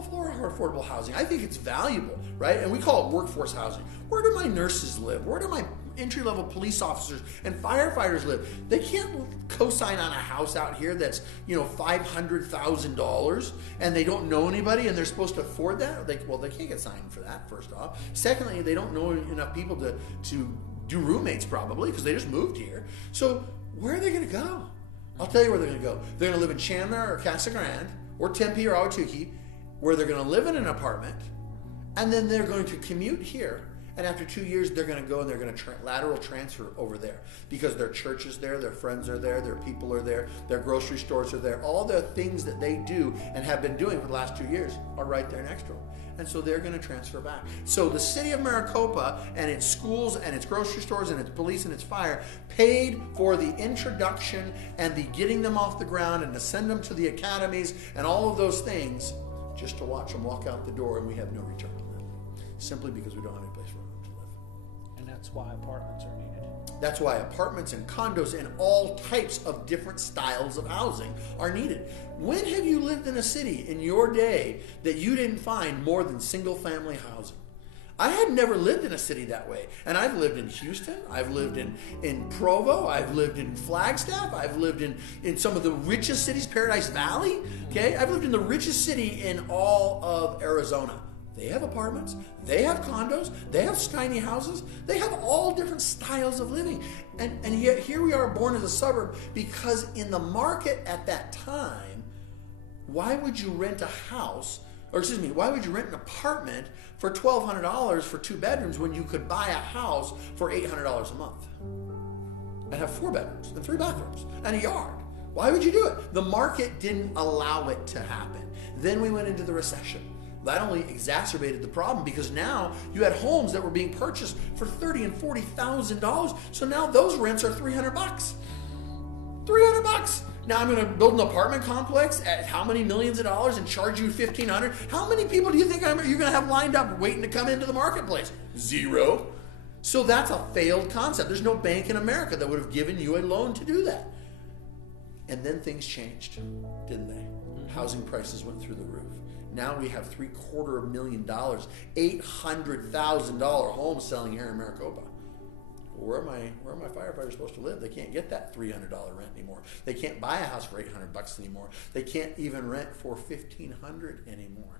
all for affordable housing. I think it's valuable, right? And we call it workforce housing. Where do my nurses live? Where do my entry-level police officers and firefighters live? They can't co-sign on a house out here that's, $500,000 and they don't know anybody and they're supposed to afford that. They can't get signed for that, first off. Secondly, they don't know enough people to do roommates probably because they just moved here. So where are they going to go? I'll tell you where they're going to go. They're going to live in Chandler or Casa Grande or Tempe or Ahwatukee, where they're going to live in an apartment, and then they're going to commute here. And after 2 years, they're going to go and they're going to lateral transfer over there because their church is there, their friends are there, their people are there, their grocery stores are there. All the things that they do and have been doing for the last 2 years are right there next to them. And so they're going to transfer back. So the city of Maricopa and its schools and its grocery stores and its police and its fire paid for the introduction and the getting them off the ground and to send them to the academies and all of those things just to watch them walk out the door, and we have no return on that. Simply because we don't have any place for them to live. And that's why apartments are needed. That's why apartments and condos and all types of different styles of housing are needed. When have you lived in a city in your day that you didn't find more than single-family housing? I had never lived in a city that way. And I've lived in Houston. I've lived in Provo. I've lived in Flagstaff. I've lived in some of the richest cities, Paradise Valley. Okay, I've lived in the richest city in all of Arizona. They have apartments, they have condos, they have tiny houses, they have all different styles of living. And yet here we are born as a suburb because in the market at that time, why would you rent a house, why would you rent an apartment for $1,200 for 2 bedrooms when you could buy a house for $800 a month and have 4 bedrooms and 3 bathrooms and a yard? Why would you do it? The market didn't allow it to happen. Then we went into the recession. That only exacerbated the problem because now you had homes that were being purchased for $30,000 and $40,000. So now those rents are $300. $300. Now I'm going to build an apartment complex at how many millions of dollars and charge you $1,500? How many people do you think you're going to have lined up waiting to come into the marketplace? 0. So that's a failed concept. There's no bank in America that would have given you a loan to do that. And then things changed, didn't they? Housing prices went through the roof. Now we have $750,000, $800,000 homes selling here in Maricopa. Where are my firefighters supposed to live? They can't get that $300 rent anymore. They can't buy a house for $800 anymore. They can't even rent for $1,500 anymore.